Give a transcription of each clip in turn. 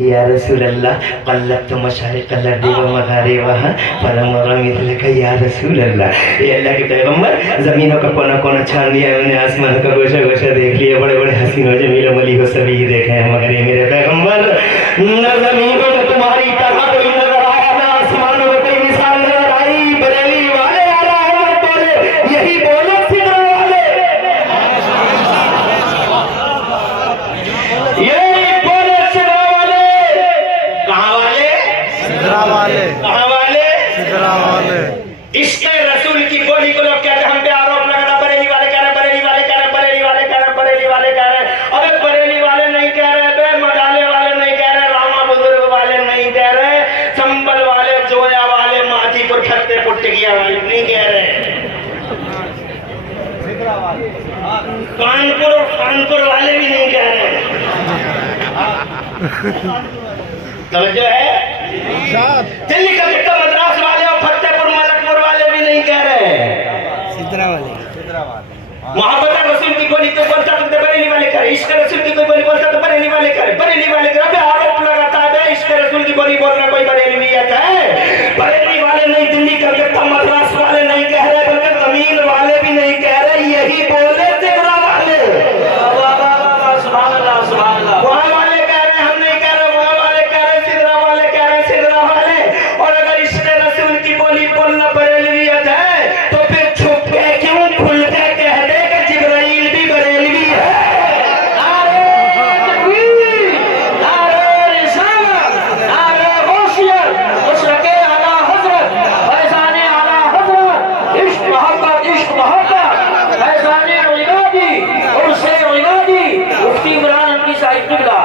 या रसूल अल्लाह क़ल्लब्तु मशारिक़ल अर्दि व मग़ारिबहा फलम अरा मिथलका या रसूल अल्लाह। ये अल्लाह के पैगम्बर ज़मीनों का कोना कोना छान लिया, मैंने आसमान का गोशा गोशा देख लिया, बड़े बड़े हसीन व जमील मली को सभी देखे हैं, मगर ये मेरे पैगम्बर न ज़मीनों में तुम्हारी तरह कोई नजर आया, न आसमानों में कोई मिसाल नजर आई। बरेली वाले आला अहमद बोले, यही बोलो सिदरा वाले, यही बोले सिदरा वाले। कहाँ वाले? सिदरा वाले। कहाँ वाले? सिदरा वाले। इश्क़ रसूल की बोली को लोग कहते हैं, हम पे आरोप लगाना, बरेली वाले कह रहे, बरेली वाले कह रहे, बरेली वाले कह रहे, बरेली वाले कह रहे। अबे बरेली वाले नहीं कह रहे, बे मडाले वाले नहीं कह रहे, रामा बुजुर्ग वाले नहीं कह रहे, संबल वाले, जोया वाले, माजीपुर फत्ते पुट्टिया वाले नहीं कह रहे, कानपुर और कानपुर वाले भी नहीं कह रहे। समझो है? दिल्ली कलकत्ता मद्रास वाले और फतेहपुर मलकपुर वाले भी नहीं कह रहे, सिदरा वाले। मोहब्बत रसूल की बोली तो बोलता तो बरेली वाले करे, इश्क रसूल की कोई बोली बोलता तो बरेली वाले करे, बरेली वाले करे। आरोप लगाता है इश्क रसूल की बोली बोलना कोई बरेलवियत है। बरेली वाले नहीं, दिल्ली कलकत्ता मद्रास वाले नहीं कह रहे, बल्कि जमीन वाले भी नहीं कह रहे, यही बोले सिदरा वाले। सुभान अल्लाह, सुभान अल्लाह। वहाँ वाले कह रहे, हम नहीं कह रहे, वहाँ वाले कह रहे, सिदरा वाले कह रहे, सिदरा वाले। और अगर इश्क रसूल की बोली बोलना बरेलवियत है तो फिर छुप के क्यों खुल के कह दे कि जिब्राइल भी बरेलवी है। नारे तकबीर, नारे रिसालत, नारे गौसियत, मुशरके आला हज़रत, फैज़ाने आला हज़रत, इश्क मोहब्बत, फैज़ाने इनादी, उर्से इनादी, मुफ्ती इमरान अनकी साहिब किबला।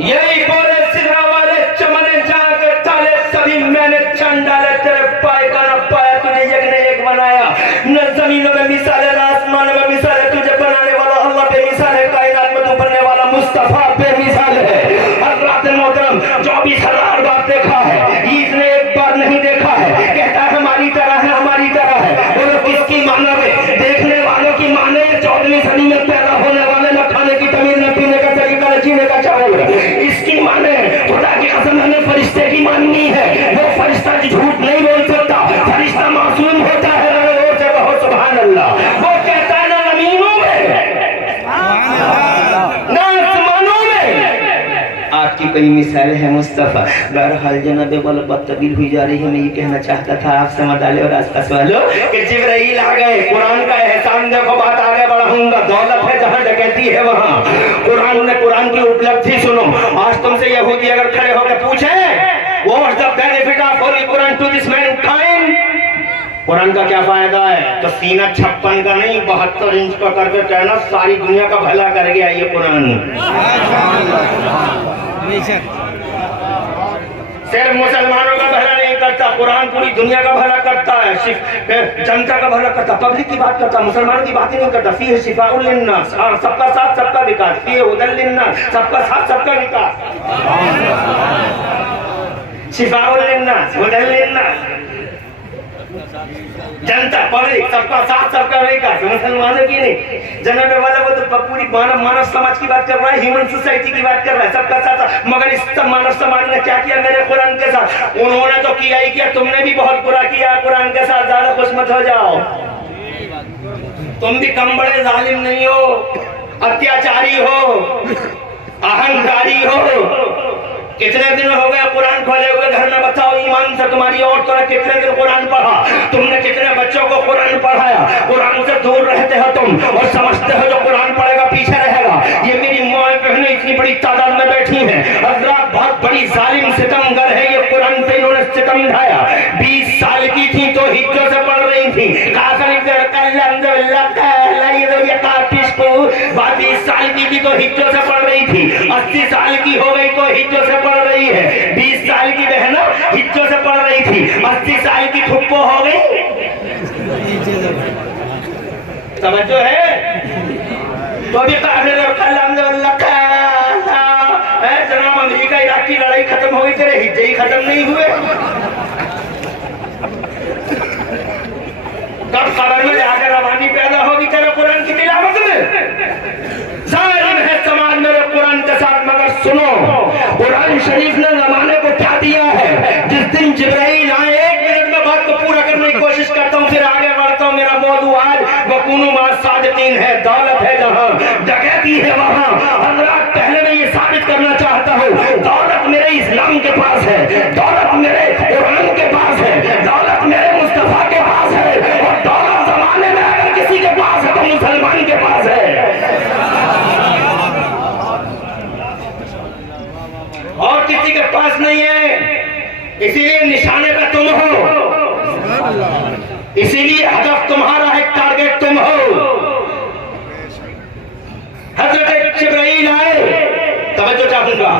यही बोले सिदरा वाले, चमने जाकर ताले सभी मैंने चंद डाले, तेरे पाए का न पाया, तुझे एक ने एक बनाया। न जमीनों में मिसाल है, न आसमानों में मिसाल है, तुझे बनाने वाला अल्लाह बेमिसाल है, कायनात में तू बनने वाला मुस्तफा बेमिसाल है। हज़रात मोहतरम 24,000 बार देखा है, ईद ने एक बार नहीं देखा है, कहता है हमारी तरह है, हमारी तरह है। बोलो किसकी मानोगे? देखने वालों की माने, 14वीं सदी में पैदा होने वाले, न खाने की तमीज, न पीने का तरीका, न जीने का चावल, इसकी माने। खुदा की कसम हमें फरिश्ते की माननी है, वो फरिश्ता झूठ नहीं बोल सकता, फरिश्ता मासूम होता है। और से बहुत सुभान अल्लाह। वो कहता है ना जमीनों में, ना आसमानों में आपकी कोई मिसाल है मुस्तफा। बहरहाल जनाबे वाला बात तब्दील हुई जा रही है, मैं ये कहना चाहता था आप समझ डाले और आसपास वालों कि जिब्राइल आ गए, कुरान का एहसान देखो, बात आगे बढ़ाऊंगा। दौलत है जहाँ डकैती है वहाँ कुरान ने, कुरान की उपलब्धि सुनो। आज तुमसे यहूदी अगर खड़े होकर पूछे what the benefit of holy Quran to this mankind, Quran का क्या फायदा है, तो सीना 56 का नहीं 72 इंच का करके कहना सारी दुनिया का भला कर गया ये कुरान। सिर्फ मुसलमानों का भला नहीं करता, कुरान पूरी दुनिया का भला करता है, सिर्फ जनता का भला करता, पब्लिक की बात करता, मुसलमान की बात ही नहीं करता। फीह शिफाउल लिन्नास, सबका साथ सबका विकास, फीह हुदल लिन्नास, सबका साथ सबका विकास, शिफाउल लिन्नास, हुदल लिन्नास, जनता पब्लिक सबका साथ सबका विकास, मुसलमानों की नहीं। जनाबे वाला वो तो पूरी मानव समाज की बात कर रहा है, ह्यूमन सोसाइटी की बात कर रहा है, सबका साथ। मगर इस मानव समाज ने क्या किया मेरे कुरान के साथ? उन्होंने तो किया ही किया, तुमने भी बहुत बुरा किया कुरान के साथ। ज्यादा खुश मत हो जाओ, तुम भी कम बड़े जालिम नहीं हो, अत्याचारी हो, अहंकारी हो। कितने दिन हो गए कुरान खोले हुए घर में? बताओ ईमान से तुम्हारी औरतों ने कितने दिन कुरान पढ़ा? तुमने कितने बच्चों को कुरान पढ़ाया? कुरान से दूर रहते हो तुम और समझते हो जो कुरान पढ़ेगा पीछे रहेगा। ये मेरी माँ बहनें इतनी बड़ी तादाद में बैठी हैं, हज़रात बहुत बड़ी जालिम सितमगर है, ये कुरान पे इन्होंने सितम ढाया। 20 साल की थी तो हिज्जों से पढ़ रही थी, 22 साल की थी तो हिज्जों से पढ़ रही थी, 80 साल की हो गई तो हिज्जों से पढ़ रही है। 20 साल की बहना हिज्जों से पढ़ रही थी, 80 साल की फुप्पो हो गई। समझो है तो अभी जनाब अमेरिका इराक की लड़ाई खत्म हो गई, तेरे हिज्जे ही खत्म नहीं हुए। कब खबर में जाकर रवानी पैदा होगी तेरे कुरान की तिलावत में? जालिम है समाज में सुनो, कुरान शरीफ ने जमाने को क्या दिया है। जिस दिन जिब्राइल आए, 1 मिनट में बात को पूरा करने की कोशिश करता हूँ, फिर आगे बढ़ता हूँ। मेरा मौजू आज वकुनु मा सादिकीन है। दौलत है जहाँ, डकैती है वहाँ। हज़रात, पहले मैं ये साबित करना चाहता हूँ, दौलत मेरे इस्लाम के पास है, दौलत मेरे कुरान के पास है, दौलत मेरे मुस्तफा के पास है, और दौलत जमाने में अगर किसी के पास है तो मुसलमान के पास है, और किसी के पास नहीं है। इसीलिए निशाने पे तुम हो, इसीलिए हदफ तुम्हारा है, टारगेट तुम हो। हजरत जिब्राइल आए, तवज्जो चाहूंगा।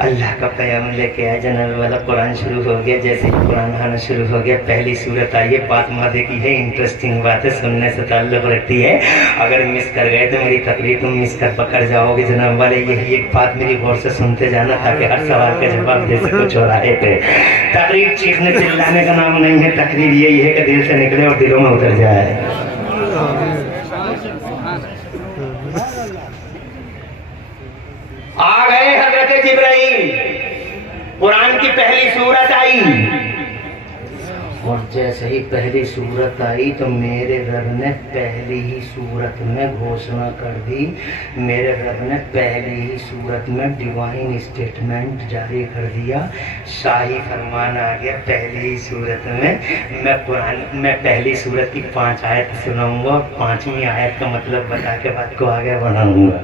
अल्लाह का कयाम लेके आया, जनरल वाला कुरान शुरू हो गया। जैसे ही कुरान आना शुरू हो गया, पहली सूरत आई है। बात मजे की है, इंटरेस्टिंग बात है, सुनने से ताल्लुक रखती है। अगर मिस कर गए तो मेरी तकरीर तुम मिस कर पकड़ जाओगे जनरल वाले। यही एक बात मेरी गौर से सुनते जाना, ताकि हर सवाल का जवाब दे सको चौराहे पे। तकरीर चीखने चिल्लाने का नाम नहीं है, तकरीर यही है कि दिल से निकले और दिलों में उतर जाए। आ गए हजरत जिब्राइल, कुरान की पहली सूरत आई, और जैसे ही पहली सूरत आई तो मेरे रब ने पहली ही सूरत में घोषणा कर दी, मेरे रब ने पहली ही सूरत में डिवाइन स्टेटमेंट जारी कर दिया। शाही फरमान आ गया पहली ही सूरत में। मैं पहली सूरत की 5 आयत सुनाऊंगा और 5वीं आयत का मतलब बता के बात को आगे बढ़ाऊंगा।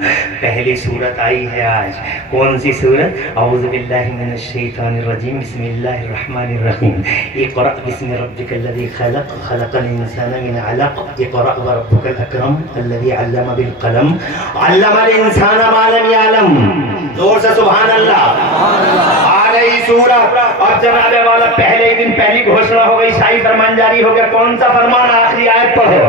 पहली सूरत आई है आज। कौन सी सूरत? औज़ु बिल्लाहि मिनश शैतानिर रजीम, बिस्मिल्लाहिर रहमानिर रहीम। इक़रा बिस्मि रब्बिकल्लज़ी खलक़, खलक़ल इंसाना मिन अलक़, इक़रा व रब्बुकल अकरम अल्लज़ी अल्लम बिल क़लम, अल्लमल इंसाना मा लम यअलम। जोर से सुभान अल्लाह। आ गई सूरत, और जनाबे वाला पहले ही दिन पहली घोषणा हो गई, शाही फरमान जारी हो गया। कौन सा फरमान? आखिरी आयत पढ़ो,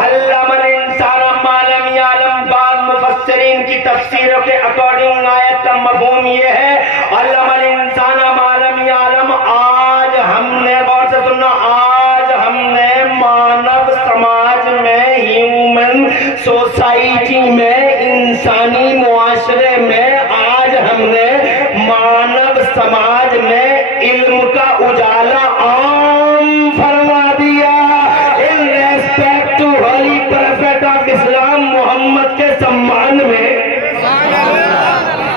अल्लमल इंसाना मा लम यअलम। बाद मुफस्सिरीन की तफसीरों के अकॉर्डिंग आयत का मफ़हूम ये है, अल्लमल इंसाना मा लम यअलम। आज हमने, गौर से सुनना, आज हमने मानव समाज में, ह्यूमन सोसाइटी में, इंसानी मुआशरे में, आज हमने मानव समाज में इल्म का उजाला आम फरमा दिया। In respect to holy prophet of Islam Muhammad के सम्मान में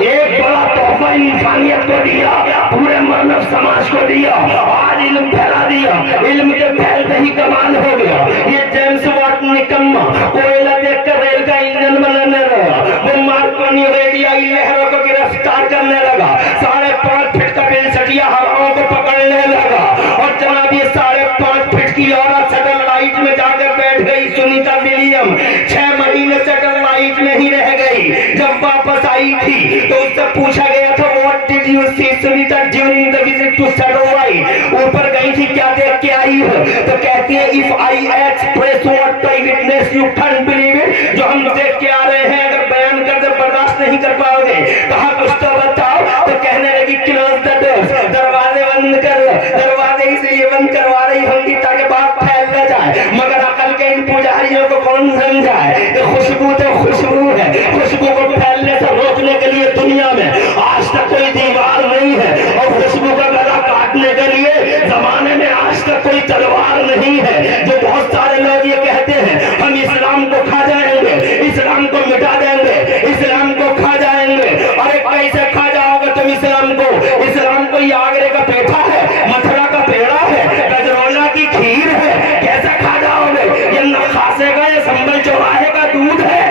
एक बड़ा तोहफा इंसानियत को दिया, पूरे मानव समाज को दिया। आज इल्म फैला दिया, इल्म के फैलते ही कमाल हो गया। ये जेम्स वाट निकम्मा कोयला देखकर रेल का इंजन बनाने लगा, वो मार्कोनी रेडियाई लहरों को गिरफ्तार करने लगा, 5.5 फीट का बेलसटिया हवाओं को पकड़ने लगा। और जनाब ये 5.5 फीट की औरत सैटेलाइट में जाकर बैठ गई, सुनीता विलियम 6 महीने सैटेलाइट में ही रह गई। जब वापस आई थी तो उससे पूछा गया था, what did you see Sunita during the visit to satellite? ऊपर गई थी, क्या देख के आई हो? तो कहती है, if I express what I witness you can believe it. जो हम देख के आ रहे हैं अगर बयान कर दे बर्दाश्त नहीं कर पाओगे। कहा कुछ तो बताओ। तो कहने लगी, क्लोज द डोर्स, दरवाजे बंद कर। दरवाजे इसलिए बंद करवा रही होंगी ताकि बात फैल न जाए, मगर अकल के इन पुजारियों को कौन समझाए कि खुशबू तो खुशबू है, खुशबू को फैलने से रोकने के लिए दुनिया में आज तक कोई दीवार नहीं है, और खुशबू का गला काटने के लिए जमाने में आज तक कोई तलवार नहीं है। जो बहुत सारे लोग ये कहते हैं, हम इस्लाम को खा जाएंगे, इस्लाम को मिटा देंगे, इस्लाम को खा जाएंगे। अरे कैसे खा जाओगे तुम इस्लाम को? इस्लाम को ये आगरे का पेठा है, मथुरा का पेड़ा है, गजरौला की खीर है, कैसे खा जाओगे? ये नखासे का, ये संभल चौराहे का दूध है।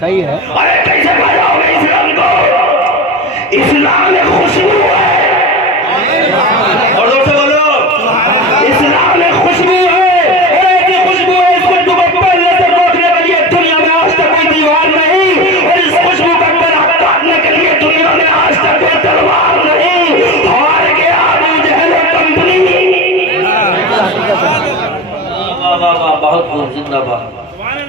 सही है। अरे कैसे खा जाओगे इस्लाम को? इस्लाम में खुशबू है, और दोस्तों बोलो, इस्लाम में खुशबू है, और ऐसी खुशबू है इसको दुबप्पे से रोकने के लिए दुनिया में आज तक कोई दीवार नहीं, और इस खुशबू का गला काटने के लिए दुनिया में आज तक कोई तलवार नहीं। हार गया अबू जहल कंपनी। वाह वाह वाह, बहुत बहुत जिंदाबाद।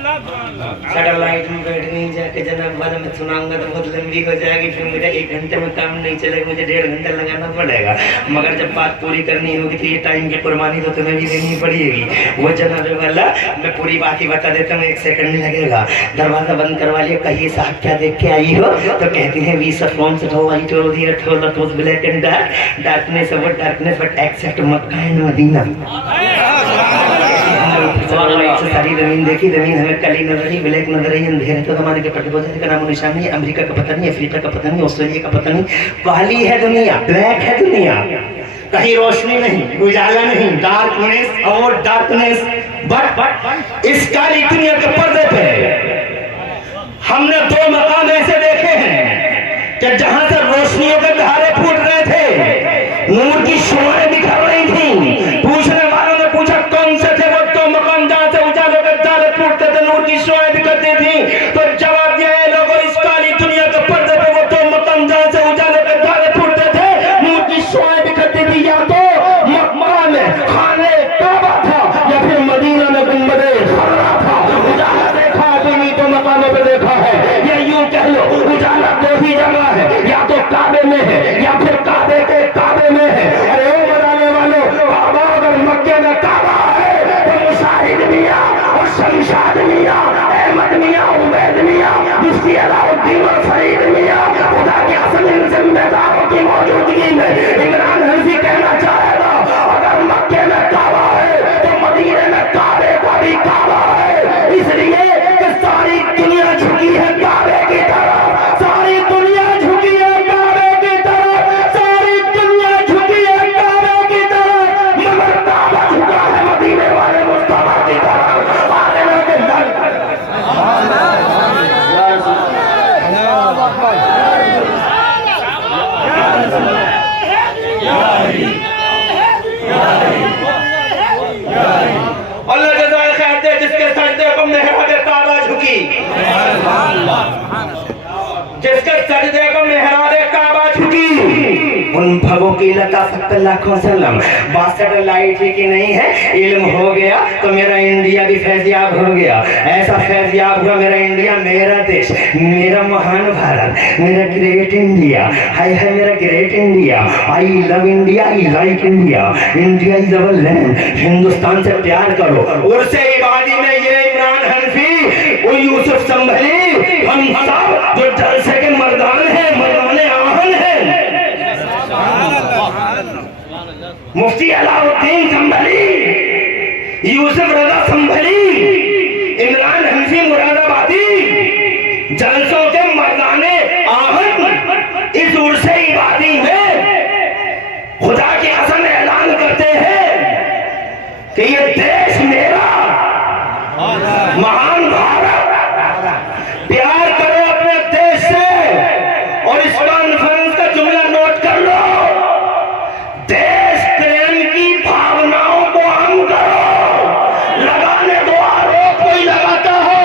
सैटेलाइट में बैठ गई जाके जनाब वाला मैं सुनाऊंगा तो बहुत लंबी हो जाएगी, फिर मुझे 1 घंटे में काम नहीं चलेगा, मुझे 1.5 घंटा लगाना पड़ेगा। मगर जब बात पूरी करनी होगी तो ये टाइम की कुर्बानी तो तुम्हें भी देनी पड़ेगी। वो जनाब वाला मैं पूरी बात ही बता देता हूँ, 1 सेकंड नहीं लगेगा। दरवाजा बंद करवा लिया, कहिए साहब क्या देख के आई हो? तो कहती है वी सफॉर्म्स it how I told the earth was black and dark, darkness over darkness but except Mecca and Medina. सारी जमीन देखी, जमीन हमें काली नजर आई, ब्लैक नजर आई, अंधेरे तो हमारे के पट्टे बोझे का नाम निशान नहीं, अमेरिका का पता नहीं, अफ्रीका का पता नहीं, ऑस्ट्रेलिया का पता नहीं, काली है दुनिया, ब्लैक है दुनिया, कहीं रोशनी नहीं, उजाला नहीं, डार्कनेस और डार्कनेस। बट इस काली दुनिया के पर्दे पे हमने 2 मकाम ऐसे देखे हैं कि जहां से रोशनियों के धारे फूट रहे थे, नूर की शुआएं बिखर रही थी। पूछने वालों ने पूछा कौन से थे वो 2 मकाम जहां से उजाले के धारे फूटते थे, नूर की शुआएं बिखरती थी? तो जवाब दिया है लोगों, इस काली दुनिया के पर्दे पे वो 2 मकाम जहां से उजाले के धारे फूटते थे, नूर की शुआएं बिखरती थी। या तो मक्का में खाने काबा था या फिर मदीना में गुंबदे खर्रा था। उजाला देखा भी तो मकानों पे देखा है, या यूं कह लो उजाला 2 ही जगह है, या तो काबे में है या फिर काबे के काबे में है। अरे ओ बनाने वालों, काबा अगर मक्के में काबा है तो मुशाहिद मियां और शमशाद मियां, अहमद मियां, उबैद मियां, मुफ्ती अलाउद्दीन और फरीद मियां, खुदा के असल जिम्मेदारों की मौजूदगी में इमरान हनफी कहना चाहेगा अगर मक्के में काबा है तो मदीने में काबे का भी काबा है। इसलिए कि सारी दुनिया झुकी है काबे की तरफ, सारी दुनिया झुकी है काबे की तरफ, सारी दुनिया झुकी है काबे की तरफ, मगर काबा झुका है मदीने वाले मुस्तफा की तरफ। अल्लाह जज़ाए खैर दे जिसके सजदे को मेहराब काबा झुकी, जिसके सजदे को मेहराब काबा झुकी, उन भगों की लताफत पे लाखों सलाम। बात सैटेलाइट ही की नहीं है, इल्म हो गया तो मेरा इंडिया भी फैज़याब हो गया। ऐसा फैज़याब हुआ मेरा इंडिया, मेरा देश, मेरा महान भारत, मेरा ग्रेट इंडिया। हाय हाय मेरा great India, I love India, I like India, India is our land. Hindustan से प्यार करो। उर्से इबादी में ये इमरान हनफी, वो यूसुफ संभली, हम सब जो जलसे के मर्दान हैं, मर्दाने आहन हैं। मुफ्ती अलाउद्दीन संभली, यूसुफ रजा संभली, इमरान हनफी मुरादाबादी, जलसों के मर्दाने आहन। इस उर्से इबादी में खुदा की कसम ऐलान करते हैं कि ये देश मेरा, महान भारत, प्यार करो अपने देश से। और इस कॉन्फ्रेंस का जुमला नोट कर लो, देश प्रेम की भावनाओं को हम करो। लगाने दो आरोप, कोई लगाता हो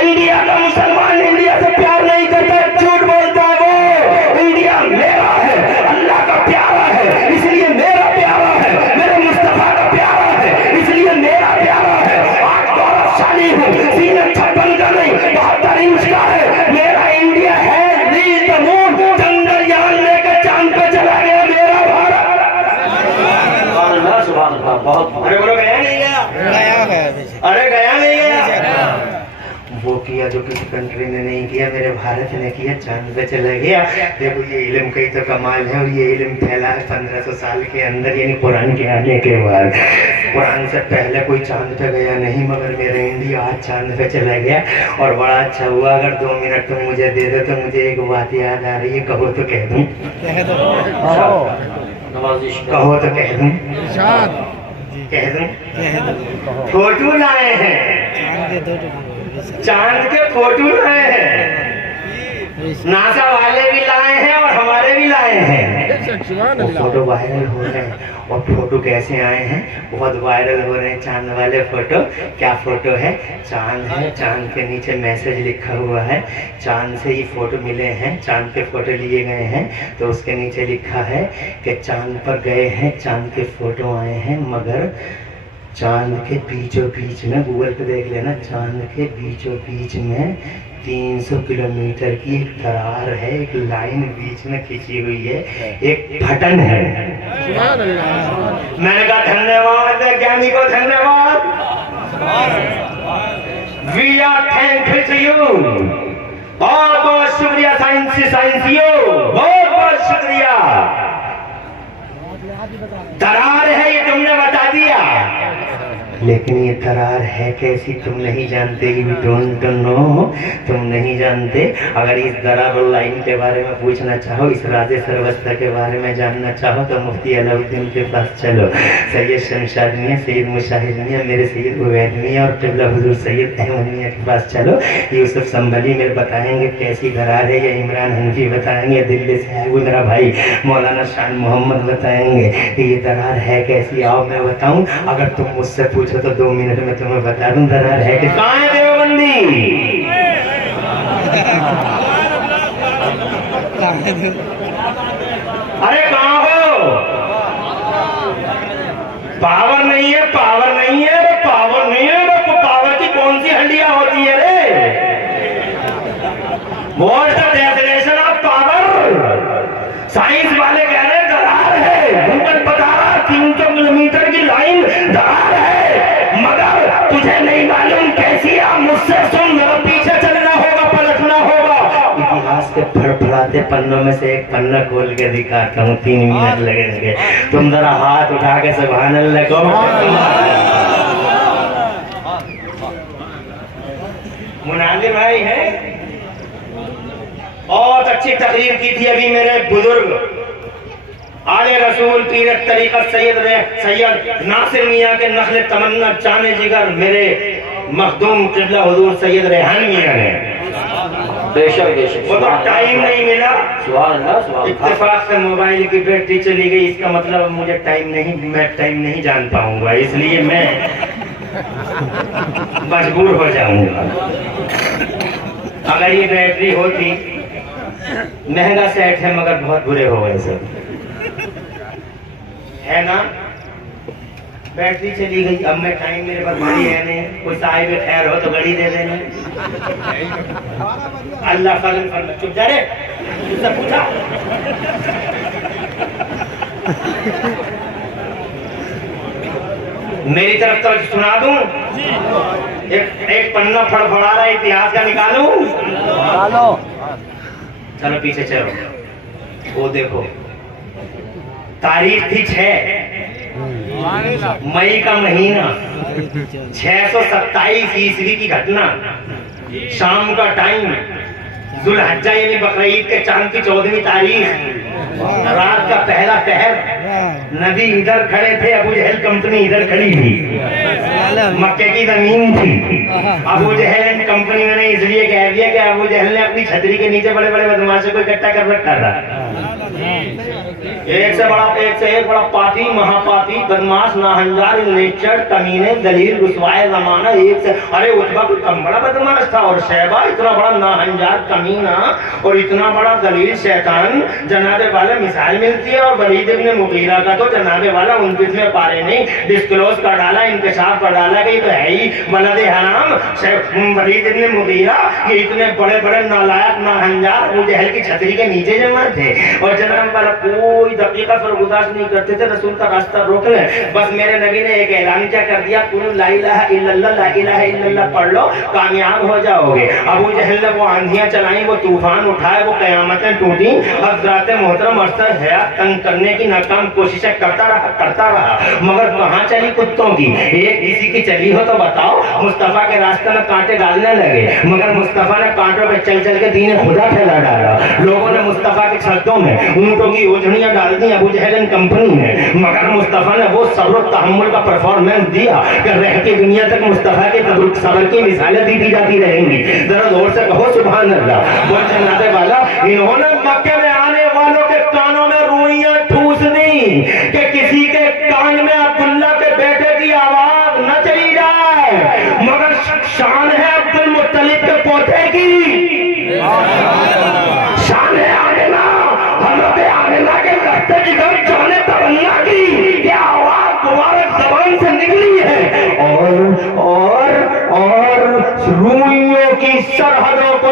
इंडिया का मुसलमान इंडिया से प्यार नहीं करता, झूठ बोलता है। वो इंडिया मेरा है, अल्लाह का प्यारा है, इसलिए मेरा प्यारा है, मेरे मुस्तफा का प्यारा है, इसलिए मेरा प्यारा है। आज गौरवशाली हूँ, सीने 56 का नहीं 72 इंच का है। मेरा इंडिया है, रीच द मून, चंद्रयान लेकर चांद पे चला गया मेरा भारत। बहुत अरे बोलो गया नहीं गया? अरे गया नहीं गया? वो किया जो किसी कंट्री ने नहीं किया, मेरे भारत ने किया, चांद पे चला गया। देखो ये इल्म का ही तो कमाल है, और ये इल्म फैला है 1500 साल के अंदर, यानी कुरान के आने के बाद। कुरान से पहले कोई चांद पे गया नहीं, मगर मेरा इंडिया आज चांद पे चला गया। और बड़ा अच्छा हुआ, अगर 2 मिनट तुम मुझे दे दो तो मुझे एक बात याद आ रही है, कहो तो कह दूं, कहो तो कह दूं, कह दूं। फोटो लाए हैं, चांद के फोटो लाए हैं, नासा वाले भी लाए हैं और हमारे भी लाए हैं। फोटो वायरल हो रहे हैं, और फोटो कैसे आए हैं? बहुत वायरल हो रहे हैं चांद वाले फोटो। क्या फोटो है? चांद है, चांद के नीचे मैसेज लिखा हुआ है, चांद से ही फोटो मिले हैं, चांद के फोटो लिए गए हैं, तो उसके नीचे लिखा है कि चांद पर गए हैं, चांद के फोटो आए हैं, मगर चांद के बीचों बीच में, गूगल पे देख लेना, चांद के बीचों बीच में 300 किलोमीटर की एक दरार है, एक लाइन बीच में खींची हुई है, एक फटन है। मैंने कहा धन्यवाद वैज्ञानिक को, धन्यवाद, we are thankful to you, बहुत बहुत शुक्रिया साइंसियों, बहुत बहुत शुक्रिया। दरार है ये तुमने बता दिया, लेकिन ये दरार है कैसी तुम नहीं जानते, यू डोंट नो, तुम नहीं जानते। अगर इस दरार और लाइन के बारे में पूछना चाहो, इस राजे सर्वस्ता के बारे में जानना चाहो, तो मुफ्ती अलाउद्दीन के पास चलो, सैयद शमशाद मियां, सैयद मुशाहिद मियां, मेरे सैयद उवैद मियां और क़िबला हुज़ूर सैयद अहमद मियां के पास चलो। यूसुफ संभली मेरे बताएंगे कैसी दरार है, या इमरान हनफी बताएंगे, दिल्ली से है वो मेरा भाई मौलाना शान मोहम्मद बताएंगे कि ये दरार है कैसी। आओ मैं बताऊं, अगर तुम मुझसे पूछो तो 2 मिनट में तुम्हें बता दूं दरार है कि कहाँ है देवबंदी। अरे कहाँ हो, पावर नहीं है, पावर नहीं है, अरे पावर नहीं है, पावर की कौन सी हंडिया होती है रे, what's the definition of power. Science वाले कह रहे हैं दरार है, गूगल बता रहा 300 किलोमीटर की लाइन दरार है, मगर तुझे नहीं मालूम कैसी। आप मुझसे सुन, मेरा पीछे चलना होगा, पलटना होगा। इतिहास के फड़फड़ाते पन्नों में से एक पन्ना खोल के दिखाता हूँ, 3 मिनट लगेंगे। तुम जरा हाथ उठा के सुभान अल्लाह को। मुनाजिम भाई है, बहुत अच्छी तकरीर की थी अभी मेरे बुजुर्ग आले रसूल पीर तरीक़त सैयद नासिर मियां के नखले तमन्ना जाने जिगर मेरे मखदूम क़िबला हुज़ूर सैयद रेहान मियां ने। बेशक बेशक, वो तो टाइम नहीं मिला, इत्तेफाक से मोबाइल की बैटरी चली गई, इसका मतलब मुझे टाइम नहीं, मैं टाइम नहीं जान पाऊंगा, इसलिए मैं मजबूर हो जाऊंगा। अगर ये बैटरी होती, महंगा सेट है मगर बहुत बुरे हो गए सब, है ना, बैटरी चली गई। अब मैं टाइम, मेरे पास घड़ी है नहीं, कोई साहिब खैर हो तो घड़ी दे देना। अल्लाह फजल फरमा, चुप जा रे, तुझसे पूछा। मेरी तरफ तो सुना दूं, एक पन्ना फड़फड़ा रहा है इतिहास का, निकालूं? चलो पीछे चलो, वो देखो तारीख थी 6 मई का महीना, 627 ईस्वी की घटना, शाम का टाइम, जुल्हज्जा यानी बकरीद के चांद की 14वीं तारीख, रात का पहला पहर। नबी इधर खड़े थे, अबू जहल कंपनी इधर खड़ी थी, मक्के की जमीन थी। अबू जहल एंड कंपनी ने इसलिए कह दिया कि अबू जहल ने अपनी छतरी के नीचे बड़े बड़े बदमाशों को इकट्ठा कर रखा था। एक से एक बड़ा पापी, महापापी, बदमाश, नाहंजार, नेचर, कमीने, दलील, रुसवाए जमाना, एक से। अरे उतबा कोई कम बड़ा बदमाश था, और शैबा इतना बड़ा नाहंजार, कमीना और इतना बड़ा दलील शैतान। जनाबे वाला मिसाल मिलती है, और वलीद इब्न मुगीरा का तो जनाबे वाला 29वें पारे नहीं डिस्क्लोज कर डाला, इंकशाफ कर डाला कि तो है ही वलद हराम वलीद इब्न मुगीरा। ये इतने बड़े बड़े नालायक, नाहंजार अबू जहल की छतरी के नीचे जमा थे, और जनाब वाला कोई दकीका फरगुदाश नहीं करते थे, रसूल का रास्ता रोक ले। बस मेरे नबी ने एक ऐलान क्या कर दिया, कुल ला इलाहा इल्लल्लाह, ला इलाहा इल्लल्लाह पढ़ लो, कामयाब हो जाओगे। अबू जहल ने वो आंधियां चलाई, वो तूफान उठाए, वो कयामतें टूटी। हज़रात मोहतरम अरसद हयात तंग करने की नाकाम कोशिशें करता रहा, मगर कहाँ चली कुत्तों की। एक किसी की चली हो तो बताओ। मुस्तफा के रास्ते में कांटे डालने लगे, मगर मुस्तफा ने कांटों पे चल चल के दीन खुदा फैला डाला। लोगों ने मुस्तफा के छतों में ऊंटों की ओझड़ियां डाल दी अबू जहल एंड कंपनी ने, मगर मुस्तफा ने वो सब्र और तहम्मुल का परफॉर्मेंस दिया कि रहती दुनिया तक मुस्तफा के सब्र की मिसालें दी जाती रहेंगी। जरा जोर से कहो सुभान अल्लाह। वो जन्नत वाला, इन्होंने मक्के में आने वालों के कानों में रुइयां ठूस दी कि किसी के कान में अब्दुल्ला के बेटे की आवाज न चली जाए, मगर शान है अब्दुल मुत्तलिब के पोते की, शान है आमिना, हज़रत आमिना के रस्ते की घर जाने तमन्ना की। क्या आवाज मुबारक जबान से निकली है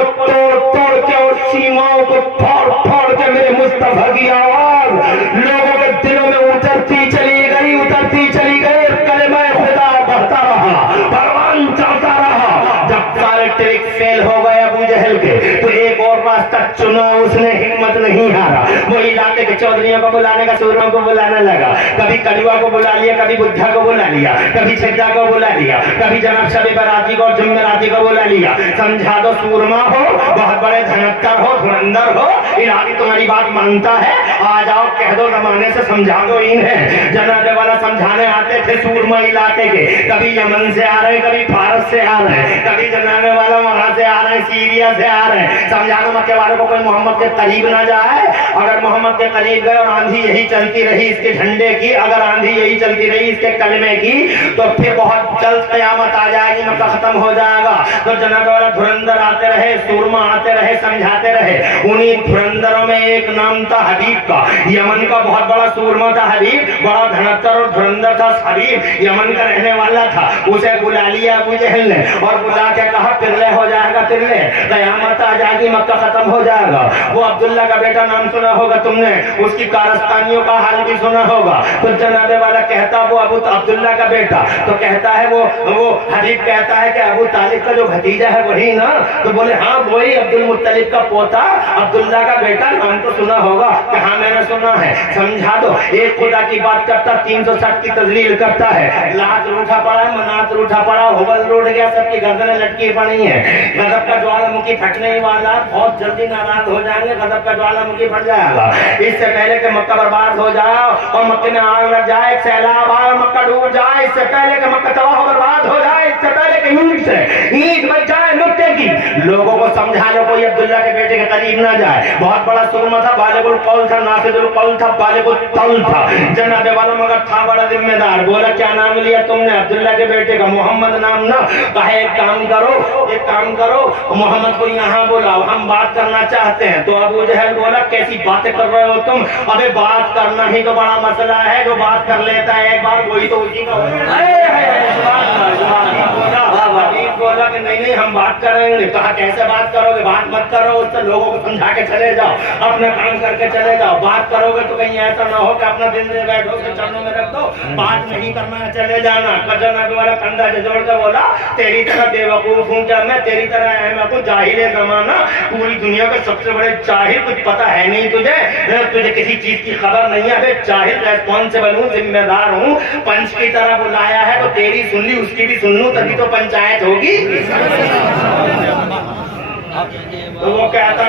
को तोड़ तोड़ के और सीमाओं को फोड़ फोड़ के मेरे मुस्तफा की आवाज लोगों के दिलों में उतरती चली गई, उतरती चली गई। कलमा खुदा बढ़ता रहा, परवान चलता रहा। जब सारे ट्रिक फेल हो गए अबू जहल के, तो एक और रास्ता चुना उसने, हिम्मत नहीं हारा। वो इलाके के चौधरियों को बुलाने का, सूरों को बुलाने लगा। कभी कड़ुआ को बुला लिया, कभी बुद्धा को बुला लिया, कभी छिद्दा को बुला लिया, कभी जनाब शबे बराती को और जुम्मेराती को बुला लिया। समझा दो सूरमा हो, बहुत बड़े धनक्कर हो, धुरंधर हो, इलाके तुम्हारी बात मानता है, आ जाओ कह दो, जमाने से समझा दो इन्हें। जनाबे वाला समझाने आते थे सूरमा इलाके के, कभी यमन से आ रहे, कभी भारत से आ रहे, कभी जनाबे वाला वहां से आ रहे, सीरिया से आ रहे। समझाना मक्के वालों को कोई मोहम्मद के करीब ना जाए। अगर मोहम्मद के करीब गए और आंधी यही चलती रही इसके झंडे की, अगर आंधी यही चलती रही इसके कलमे की, तो फिर बहुत जल्द कयामत आ जाएगी, मक्का खत्म हो जाएगा। तो जनाबे वाला धुरंधर आते रहे, सूरमा आते रहे, समझाते रहे। उन्हीं धुरंधरों में एक नाम था हबीब का, यमन का बहुत बड़ा सूरमा था हबीब, बड़ा धनक्कर और धुरंधर था हबीब, यमन का रहने वाला था। उसे बुला लिया अबू जहल ने और बुला के कहा पिरले हो जाएगा, पिरले कयामत आ जाएगी, मक्का खत्म हो जाएगा। वो अब्दुल्ला का बेटा नाम सुना होगा तुमने, उसकी कारस्तानियों का हाल भी सुना होगा। तो जनाबे वाला कहता, वो अबू अब्दुल्ला का बेटा, तो कहता है वो हबीब कहता है कि अबू तालिब का जो भतीजा है वही ना? तो बोले हाँ वही, अब्दुल मुत्तलिब का पोता, अब्दुल्ला का बेटा, नाम तो सुना होगा। हाँ मैंने सुना है। समझा दो, एक खुदा की बात करता, 360 की तजलील करता है। लात रूठा पड़ा है, मनात रूठा पड़ा, हुबल रूठ गया, सबकी गर्दनें लटकी पड़ी है। गजब का ज्वालामुखी फटने वाला, बहुत जल्दी नाराज हो जाएंगे, गजब का ज्वालामुखी फट जाएगा। इससे पहले कि मक्का बर्बाद हो जाए और मक्के में आग लग जाए, सैलाब आए, मक्का डूब जाए, इससे पहले कि मक्का तबाह बर्बाद हो जाए, इससे पहले कि ईंट बच जाए नुक्ते की, लोगों को समझा लो कोई अब्दुल्ला के बेटे के करीब ना जाए। बहुत बड़ा सूरमा था, बालिगुल कौल था, नाफिजुल कौल था, बालिगुल तौल था। जनाबे वाला मगर था बड़ा जिम्मेदार। बोला क्या नाम लिया तुमने? अब्दुल्ला के बेटे का, मोहम्मद नाम ना? कहा एक काम करो, मोहम्मद को यहाँ बुलाओ, हम बात करना चाहते हैं। तो अबू जहल बोला कैसी बातें कर रहे हो तुम? अबे बात करना ही तो बड़ा मसला है, जो बात कर लेता है एक बार वही तो उसी का बोला कि नहीं हम बात करेंगे। कहा कैसे बात करोगे? बात मत करो, उससे लोगों को समझा के चले जाओ, अपना काम करके चले जाओ। बात करोगे तो कहीं ऐसा ना हो कि अपना दिल में बैठो के चरणों में रख दो, बात नहीं करना है, चले जाना। जनाबे वाला कंधा जोड़ के बोला तेरी तरह बेवकूफ हूँ क्या मैं? तेरी तरह अहमक हूँ, जाहिल जमाना, पूरी दुनिया के सबसे बड़े जाहिल, कुछ पता है नहीं तुझे किसी चीज की खबर नहीं है। अबे जाहिल, रेस्पॉन्सिबल हूँ, जिम्मेदार हूँ, पंच की तरह बुलाया है तो तेरी सुन ली, उसकी भी सुन लूं, तभी तो पंचायत होगी। तो वो कहता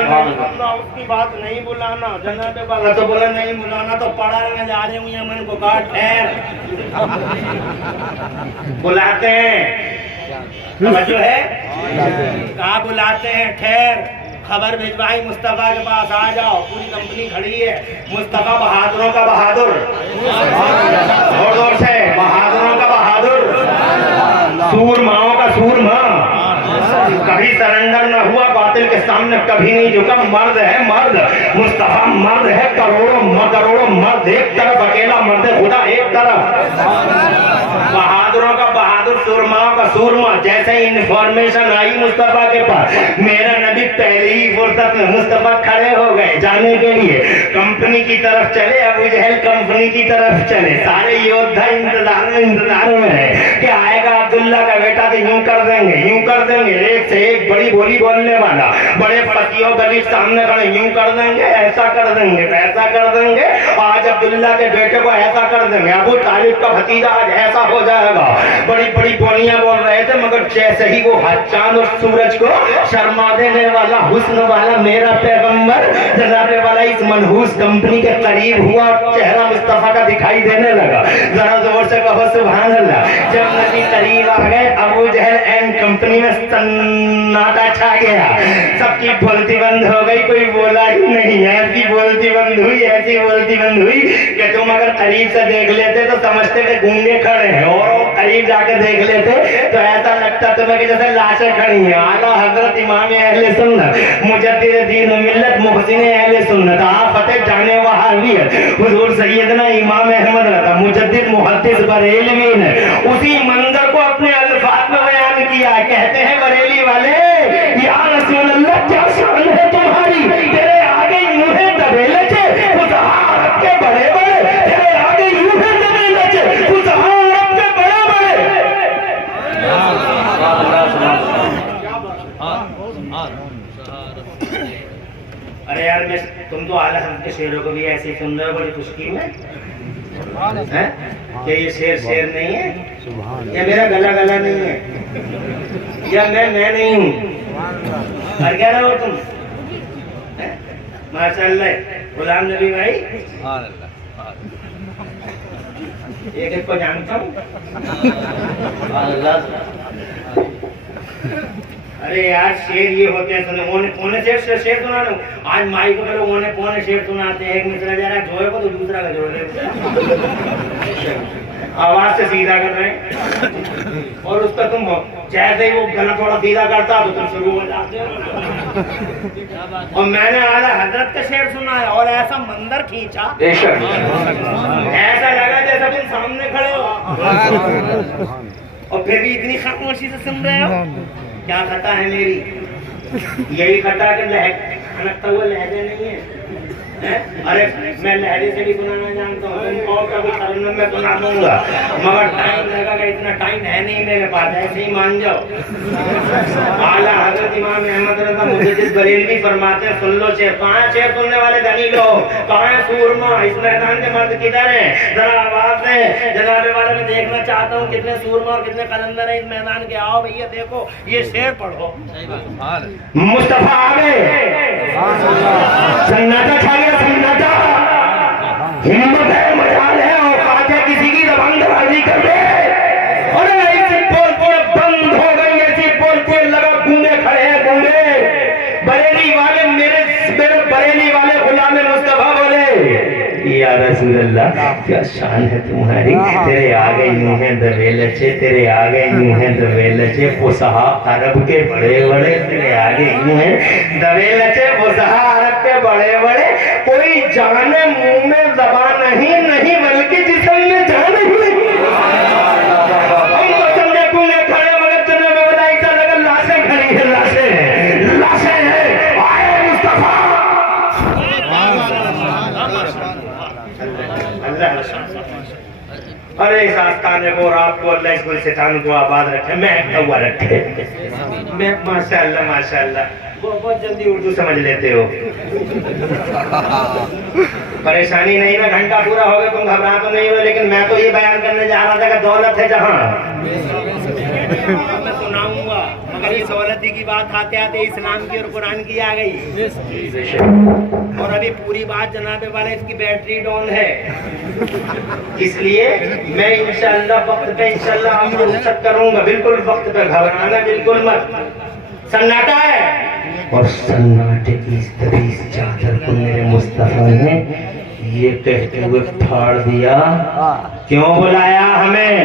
उसकी बात नहीं बुलाना। जनाबे वाला तो बोला नहीं बुलाना तो पड़ा रहना, जा रहे हूँ यमन को काट बुलाते हैं, जो है कहा बुलाते हैं, ठहर, खबर भिजवाई मुस्तफा के पास, आ जाओ, पूरी कंपनी खड़ी है। मुस्तफा बहादुरों का बहादुर, जोर जोर से, बहादुरों का बहादुर, सूरमाओं का सूरमा, कभी सरेंडर न हुआ, बातिल के सामने कभी नहीं झुका, मर्द है मर्द, मुस्तफा मर्द है, करोड़ों मर्द एक तरफ, अकेला मर्द खुदा एक तरफ, बहादुरों का बहादुर, सूरमाओं का सूरमा। जैसे इन्फॉर्मेशन आई मुस्तफा के पास, मेरा नबी पहले ही फुर्सत में मुस्तफा खड़े हो गए जाने के लिए, कंपनी की तरफ चले। अबू जहल कंपनी की तरफ चले, सारे योद्धा इंतजार में है कि आएगा अब्दुल्ला का बेटा तो यूं कर देंगे, एक से एक बड़ी बोली बोलने वाला, बड़े पतियों गरीब सामने खड़े, यूं कर देंगे, ऐसा कर देंगे, ऐसा कर देंगे, आज अब्दुल्ला के बेटे को ऐसा कर देंगे, अबू तालिब का भतीजा आज ऐसा हो जाएगा। बड़ी बड़ी बोलियां बोल रहे थे, मगर जैसे ही वो चांद और सूरज को शर्मा देने वाला, हुस्न वाला मेरा पैगंबर जनाबे वाला इस मनहूस कंपनी के करीब हुआ, चेहरा मुस्तफा का दिखाई देने लगा। जरा जोर से कहो सुभान अल्लाह। जब नबी करीब आ गए, अबू जहल एंड कंपनी में सन्नाटा छा गया, सबकी बोलती बंद हो गई, कोई बोला ही नहीं। ऐसी बोलती बंद हुई कि तुम अगर करीब से देख लेते तो समझते थे गूंगे खड़े हैं, और करीब जाके देख लेते तो ऐसा लगता तुम्हें कि जैसे लाशें खड़ी हैं। आला हजरत इमाम अहले सुन्नत, मुजद्दिद दीन मिल्लत, मुहसिन अहले सुन्नत, आफत जाने वहाबियत, हुजूर सैयदना इमाम अहमद रज़ा मुजद्दिद मुहद्दिस बरेलवी ने उसी मंजर को अपने अल्फाज में बयान किया। कहते हैं बरेली वाले, या रसूल अल्लाह अरे यार मैं तुम तो आला हज़रत के शेरों को भी ऐसे ही सुन रहे हो, बड़ी खुशकी में हैं? क्या ये शेर नहीं है? या मेरा गला नहीं है? या मैं नहीं हूँ? और क्या रहे हो तुम? माशाअल्लाह गुलाम नबी भाई एक को जानता हूँ। अरे यार शेर ये होते हैं, सुने पौने शेर सुना रहा हूँ। आज माई को बोलो पौने शेर सुनाते हैं। एक मिश्रा जा रहा है जोए को तो दूसरा का जोड़ आवाज से सीधा कर रहे हैं, और उसका तुम जैसे ही वो गला थोड़ा सीधा करता तो तुम शुरू हो जाते हो। और मैंने आला हजरत का शेर सुना है और ऐसा मंदिर खींचा, ऐसा लगा जैसा तुम सामने खड़े हो और फिर भी इतनी खामोशी से सुन रहे हो। क्या खता है मेरी? यही खता कि खनकता हुआ लहजे नहीं है? अरे मैं लहजे से भी सुनाना जानता हूँ, तुम कभी तरन्नुम में सुना दूंगा, मगर टाइम लगेगा, इतना टाइम है नहीं मेरे पास, ऐसे ही मान जाओ। आला हजरत इमाम अहमद रज़ा मुजद्दिद बरेलवी फरमाते हैं, सुन लो शेर। कहाँ शेर सुनने वाले धनी लोग? कहाँ है सूरमा? इस मैदान के मर्द किधर है? जरा आवाज दे जनाबे वाले। मैं देखना चाहता हूँ कितने सूरमा और कितने कलंदर है इस मैदान के। आओ भैया देखो ये शेर पढ़ो। मुस्तफा आ गए, सन्नाटा छा गया, सन्नाटा। हिम्मत है, मजाल है, औकात है, किसी की जबान दराजी कर दे। अरे ऐसी बोल बंद हो गई, ऐसी बोल लगा गूंगे खड़े हैं गूंगे। बरेली वाले मेरे बरेली वाले गुलाम मुस्तफा बोले, या रसूल अल्लाह क्या शान है तुम्हारी। तेरे आगे यूं है दवेलचे, तेरे आगे यूं है दवेलचे, फुसहा अरब के बड़े बड़े। तेरे आगे यूं है दवेलचे, फुसहा अरब के बड़े बड़े। कोई जाने मुंह में ज़बान नहीं बल्कि जिस्म में जान ही नहीं। हमको समझे कूने खड़े मगर चुने में बताई सा लगा लाशें खड़ी है, लाशें हैं। आए मुस्तफा। अरे इस आस्थाने को और आपको अल्लाह इस शैतान को आबाद रखे, महकता हुआ रखे। मैं माशाअल्लाह बहुत जल्दी उर्दू समझ लेते हो। परेशानी नहीं ना, घंटा पूरा हो गया, तुम घबरा तो नहीं हो। लेकिन मैं तो ये बयान करने जा रहा था कि दौलत है जहाँ मैं सुनाऊंगा, मगर इस दौलत की बात आते आते इस्लाम की और कुरान की आ गई। और अभी पूरी बात जनाबे वाले इसकी बैटरी डाउन है, इसलिए मैं इंशाअल्लाह वक्त पे इंशाअल्लाह आपको रुखसत करूंगा। बिल्कुल वक्त पे, घबराना बिल्कुल मत। सन्नाटा है और सन्नाटे की इस तवीज़ चादर को मेरे मुस्तफा ने ये कहते हुए फाड़ दिया। क्यों बुलाया हमें?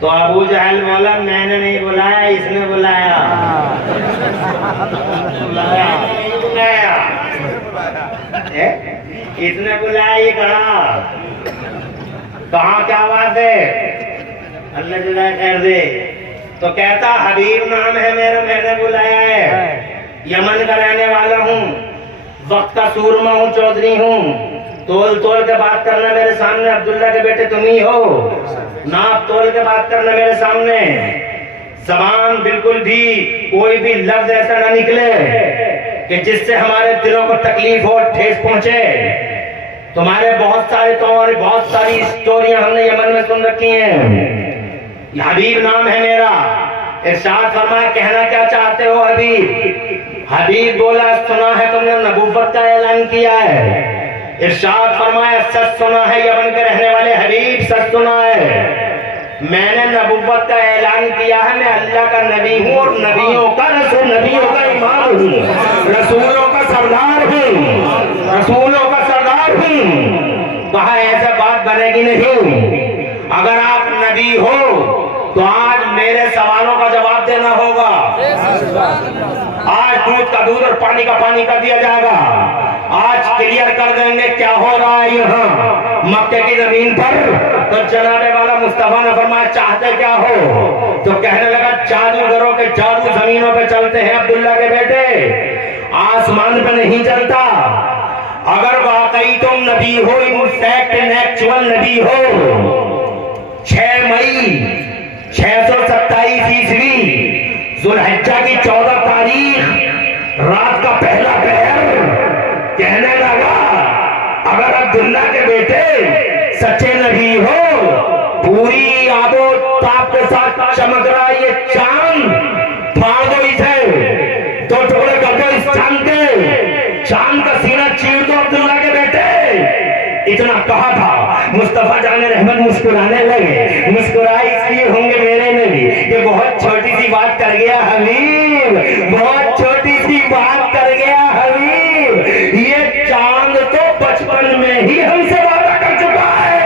तो अबू जहल बोला मैंने नहीं बुलाया, इसने बुलाया। इसने बुलाया। ये कहाँ क्या बात है? अल्लाह जुदा कर दे। तो कहता हबीब नाम है मेरा, मैंने बुलाया है। यमन का रहने वाला हूँ, वक्त का सूरमा हूँ, चौधरी हूँ। तोल के बात करना मेरे सामने, अब्दुल्ला के बेटे तुम ही हो। नाप तोल के बात करना मेरे सामने। ज़बान बिल्कुल भी कोई भी लफ्ज ऐसा ना निकले कि जिससे हमारे दिलों को तकलीफ हो, ठेस पहुंचे। तुम्हारे बहुत सारे बहुत सारी स्टोरियां हमने यमन में सुन रखी हैं। हबीब नाम है मेरा। इरशाद फरमाया, कहना क्या चाहते हो हबीब? हबीब बोला, सुना है तुमने नबुव्वत का ऐलान किया है। इरशाद फरमाया, सच सुना है यमन के रहने वाले हबीब, सच सुना है। मैंने नबुव्वत का ऐलान किया है। मैं अल्लाह का नबी हूँ और नबियों का रसूल, नबियों का इमाम हूँ, रसूलों का सरदार हूँ, रसूलों का सरदार हूँ। कहा ऐसा बात बनेगी नहीं। अगर आप नबी हो तो आज मेरे सवालों का जवाब देना होगा। आज दूध का दूध और पानी का पानी कर दिया जाएगा। आज क्लियर कर देंगे क्या हो रहा है यहाँ मक्के की जमीन पर। तो जनाबे वाला मुस्तफा ने फरमाया, चाहते क्या हो? तो कहने लगा, जादूगरों के जादू जमीनों पे चलते हैं अब्दुल्ला के बेटे, आसमान पे नहीं चलता। अगर वाकई तुम नबी हो, इनफैक्ट एक्चुअल नबी हो, 6 मई 627 ईस्वी जुल्हिज्जा की 14 तारीख रात का पहला पहर कहने लगा, अगर अब्दुल्ला के बेटे सच्चे नबी हो, पूरी आबो ताप के साथ चमक रहा ये चांद, फाड़ दो इसे, 2 टुकड़े कर दो इस चांद के, चांद का सीना चीर दो अब्दुल्ला के बेटे। इतना कहा था, मुस्तफा जाने रहमत मुस्कुराने लगे। मुस्कुराए इसलिए होंगे मेरे नबी कि बहुत छोटी सी बात कर गया हबीब, बहुत छोटी सी बात कर गया हबीब। ये चांद तो बचपन में ही हमसे वादा कर चुका है।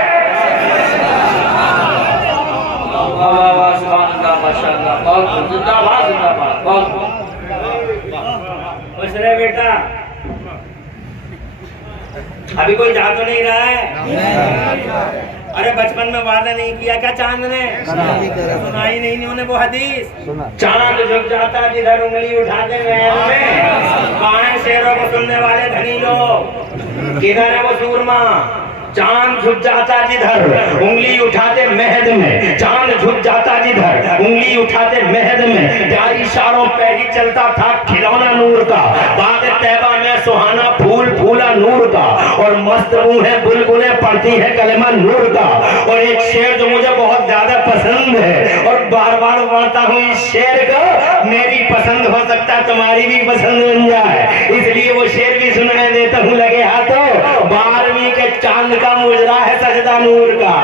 खुश रहे बेटा, अभी कोई जा तो नहीं रहा है? अरे बचपन में वादा नहीं किया क्या चांद ने? सुना ही नहीं इन्होंने वो हदीस, चांद झुक जाता जिधर उंगली उठाते महल में। कहाँ है शेरों को सुनने वाले धनी लोग? किधर है वो सूरमा? चांद झुक जाता जिधर उंगली उठाते महद में, चांद झुक जाता जिधर उंगली उठाते महद में। क्या इशारों पे ही चलता था खिलौना नूर का, बाग तैबा में सुहाना फूल फूला नूर का, और मस्त मुंह है बुलबुलें पढ़ती है कलमा नूर का। और एक शेर जो मुझे बहुत ज्यादा पसंद है और बार बार पढ़ता हूँ इस शेर को, मेरी पसंद हो सकता है तुम्हारी भी पसंद बन जाए, इसलिए वो शेर भी सुनाने देता हूँ। लगे हाथों, 12वीं के चांद का मुजरा है सजदा नूर का।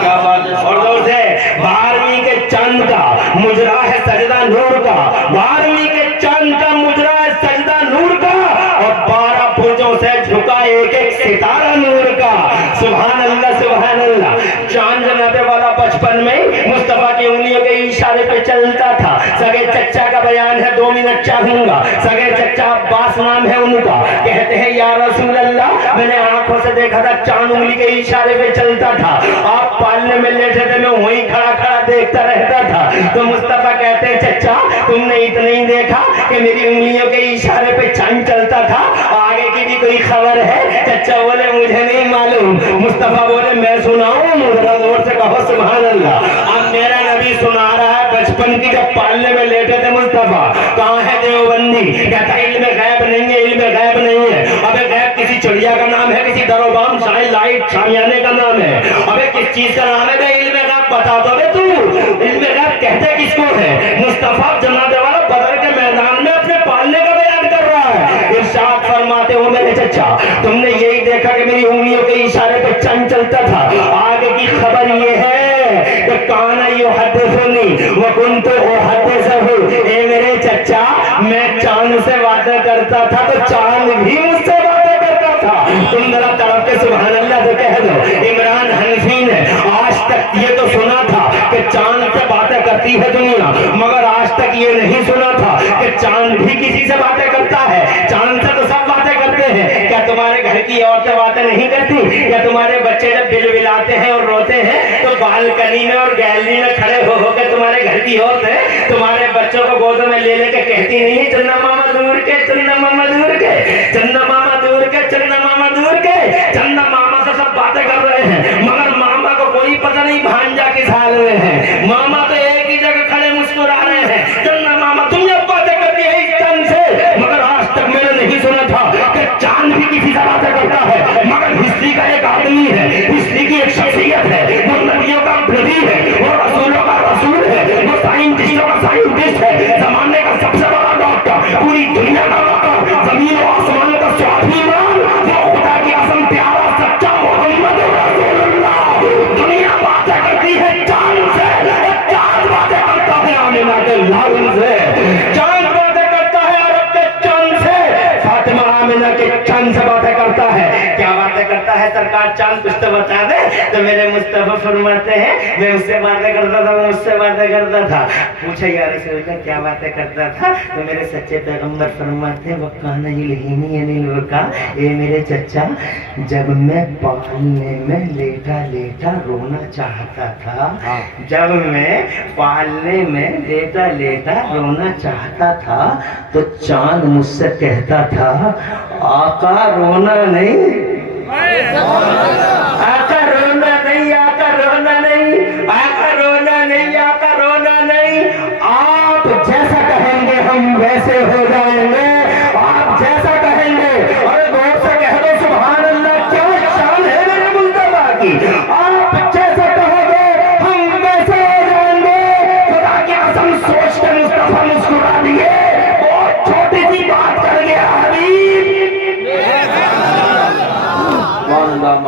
क्या बात है? और दोस्त है, 12वीं के चांद का मुजरा है सजदा नूर का, 12वीं के चांद का मुजरा है सजदा नूर का, और 12 फुर्जों से झुका एक एक सितारा नूर का। सुभान अल्लाह, सुभान अल्लाह। चांद जनाबे वाला बचपन में मुस्तफा की उंगलियों के इशारे पे चलता था। सगे चच्चा का बयान है, 2 मिनट चाहूंगा। सगे चच्चा अब्बास नाम है उनका, कहते हैं या रसूल अल्लाह, मैंने आंखों से देखा था चांद उंगली के इशारे पे चलता था। आप पालने में लेटे थे, मैं वहीं खड़ा खड़ा देखता रहता था। तो मुस्तफा कहते हैं चच्चा, तुमने इतना ही देखा कि मेरी उंगलियों के इशारे पे चांद चलता था, आगे की भी कोई खबर है? चच्चा बोले मुझे नहीं मालूम। मुस्तफा बोले मैं सुनाऊं? जरा जोर से कहो सुभान अल्लाह। अब मेरा नबी सुना रहा है बचपन की, जब पालने में लेटे थे मुस्तफा। कहाँ है देवबंदी? कहता इल्म गैब नहीं है, इल्म गैब नहीं है। अबे गैब किसी चिड़िया का नाम है, किसी दरोबाम शाही लाइट शामियाने का नाम है। अबे किस चीज का नाम है? इल्म गैब बता दो बे तू, इल्म गैब कहते किसको है? मुस्तफा जनाबे वाला बदर के मैदान में अपने पालने का बयान कर रहा है। इरशाद फरमाते हो मेरे चचा, तुमने यही देखा कि मेरी उंगलियों के इशारे पे चांद चलता था। आगे की खबर ये है कि काना युहद्दिसुनी व कुन्तु उहद्दिसहु। ए मेरे चचा, मैं चांद से बातें करता था तो चांद भी मुझसे बातें करता था। तुम जरा तड़प के सुभान अल्लाह तो कह दो। इमरान हनफी ने आज तक ये तो सुना था कि चांद से बातें करती है दुनिया, मगर आज तक ये नहीं सुना था कि चांद भी किसी से बातें करता है। चांद से तो सब बातें करते हैं, क्या तुम्हारे घर की औरतें बातें नहीं करती? क्या तुम्हारे बच्चे जब बिलबिलाते हैं और रोते हैं तो बालकनी में और गैलरी में खड़े हो के तुम्हारे घर की औरतें तुम्हारे बच्चों को गोद में ले लेके कहती नहीं है चन्ना मामा दूर के, चन्ना मामा दूर के, चन्ना मामा दूर के, चन्ना मामा दूर के? चन्ना मामा से सब बातें कर रहे हैं, मगर मामा को कोई पता नहीं भांजा किस हाल में है। मामा तो एक ही जगह खड़े मुस्कुरा रहे हैं। चन्ना मामा तुम जब बातें करती है इस चांद से, मगर आज तक मैंने नहीं सुना था कि चांद भी किसी से बातें करता है। मगर हिस्ट्री का एक आदमी है, हिस्ट्री की एक शख्सियत है, वो नबियों का नबी है, वो रसूलों का रसूल है, वो साइंटिस्टों का साइंटिस्ट है, जमाने का सबसे बड़ा डॉक्टर, पूरी दुनिया का डॉक्टर, जमीन और आसमान का स्वाभिमान, वो खुदा की कसम प्यारा सच्चा मोहम्मद रसूलुल्लाह। दुनिया बातें करती है चांद से, चांद बातें करता है आमिना के लाल से, चांद बातें करता है अरब के चांद से, फातिमा आमिना के चांद से बातें करता है। क्या बातें करता है सरकार? चांद कुछ तो बता दे। तो मेरे मुस्तफा फरमाते हैं मैं उससे बातें करता था, मैं उससे बातें करता था। पूछा यार रसूलल्लाह क्या बातें करता था? तो मेरे सच्चे पैगंबर फरमाते हैं वकाना यलहीनी अनिल वका। ये मेरे चचा, जब मैं पालने में लेटा लेटा रोना चाहता था, जब मैं पालने में लेटा लेटा रोना चाहता था तो चांद मुझसे कहता था आका रोना नहीं, आका रोना नहीं, आका रोना नहीं, आका रोना नहीं, आका रोना नहीं। आप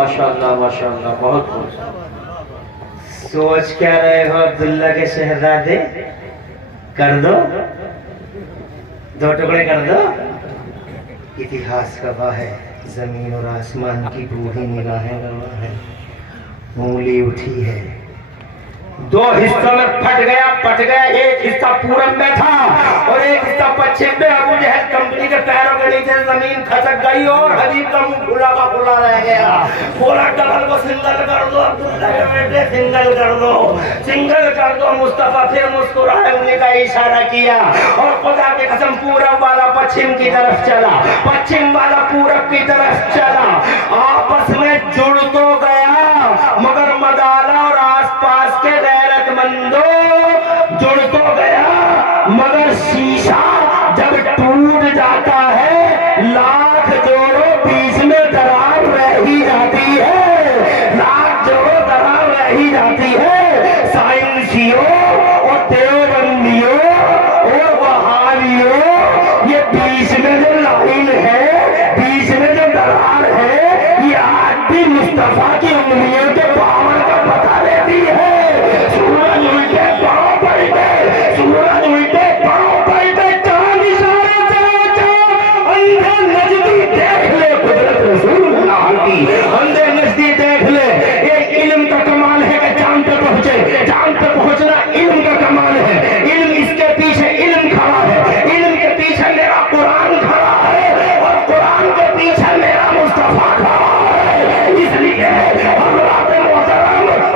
माशाल्लाह माशाल्लाह, बहुत खूब। सोच क्या रहे हो अब्दुल्ला के शहजादे? कर दो, दो टुकड़े कर दो। इतिहास गवाह है, जमीन और आसमान की बूढ़ी निगाहें गवाह है। उंगली उठी है, दो हिस्सों में फट गया, पट गया। एक हिस्सा पूरब में था और एक हिस्सा पश्चिम में। अबू जहल कंपनी के पैरों के नीचे जमीन खसक गई और हबीब का मुंह खुला का खुला रह गया। बोला डबल को सिंगल कर दो, अब्दुल्ला के बेटे सिंगल कर दो, सिंगल कर दो। मुस्तफा फिर मुस्कुराए, उन्हें का इशारा किया और खुदा की कसम पूरब वाला पश्चिम की तरफ चला, पश्चिम वाला पूरब की तरफ चला। आपस में जुड़ तो गया मगर मदाला और आसपास के गैरतमंदों जुड़ तो गया, मगर शीशा जब टूट जाता है लाख जोड़ो बीच में दरार रह ही जाती है, लाख जोड़ो दरार रह ही जाती है। साइंसियों और देवबंदियों और वहाबियों, ये बीच में जो लाइन है, बीच में जो दरार है, ये आज भी मुस्तफा की उंगलियों के पावर का पता देती है। सूरज उल्टे पांव पर गए, सूरज उल्टे पांव पर गए, चांद इशारे से अंधे नजदी देख ले कुदरत रसूलुल्लाह की, अंधे नजदी देख ले। ये इल्म का कमाल है कि चांद पे पहुंचे, चांद पे पहुंचना इल्म का कमाल है। इल्म, इसके पीछे इल्म खड़ा है, इल्म के पीछे मेरा कुरान खड़ा है और कुरान के पीछे मेरा मुस्तफा खड़ा है। इसलिए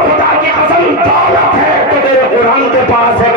खुदा की कसम दौलत है तो मेरे कुरान के पास है।